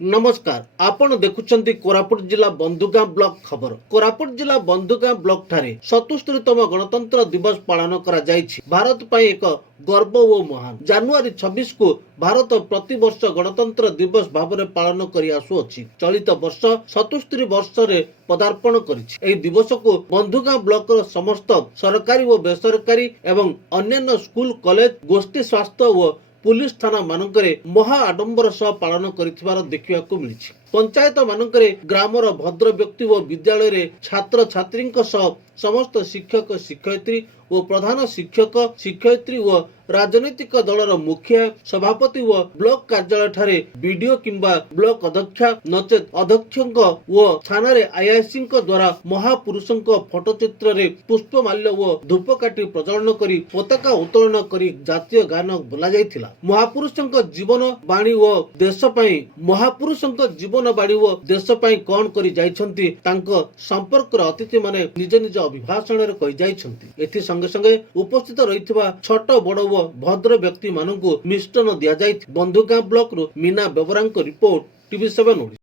नमस्कार आपण देखुछंती कोरापुट जिला बंधुगां ब्लॉक खबर। कोरापुट जिला बंधुगां ब्लॉक ठारे 77तम गणतंत्र दिवस पालन करा जायछि। भारत पई एक गर्व ओ महान जनवरी 26 को भारत प्रतिवर्ष गणतंत्र दिवस भाव पालन करि आसुअछि। चलित वर्ष 77 वर्ष रे पदार्पण करिछि। एही दिवस को बंधुगां ब्लॉक रो समस्त सरकारी और बेसरकारी एवं अन्य स्कूल कॉलेज गोष्ठी स्वास्थ्य और पुलिस थाना मानकरे महा आडंबर सह पालन करिथिबार देखिबाकू मिलिछि। पंचायत मानकरे ग्रामर भद्र व्यक्ति और विद्यालय रे छात्र छात्री सह समस्त शिक्षक शिक्षयित्री और प्रधान शिक्षक शिक्षयित्री और राजनीतिक दलर मुखिया सभापति व ब्लॉक कार्यालय ठारे बीडीओ किंबा ब्लॉक अध्यक्ष नचेत अध्यक्ष व थाना रे आईआईसी द्वारा महापुरुषों फोटोचित्र रे पुष्पमाल्य व धूपकाठी प्रज्वलन करी पताका उत्तोलन करी जातीय गान बोला जायथिला। महापुरुषों जीवन बाणी व देश पई महापुरुषों जीवन बाणी व देश पई कोन करी जायछंती तांको संपर्क अतिथि माने निज निज अभिभाषण रे कहि जायछंती। एथि संगे संगे उपस्थित रहितबा छोट बड़ व भद्र व्यक्ति मानकु मिष्टन दिया जायछि। बंधुगां ब्लॉक रु मीना बेबरांको रिपोर्ट टीवी7 ओडिशा।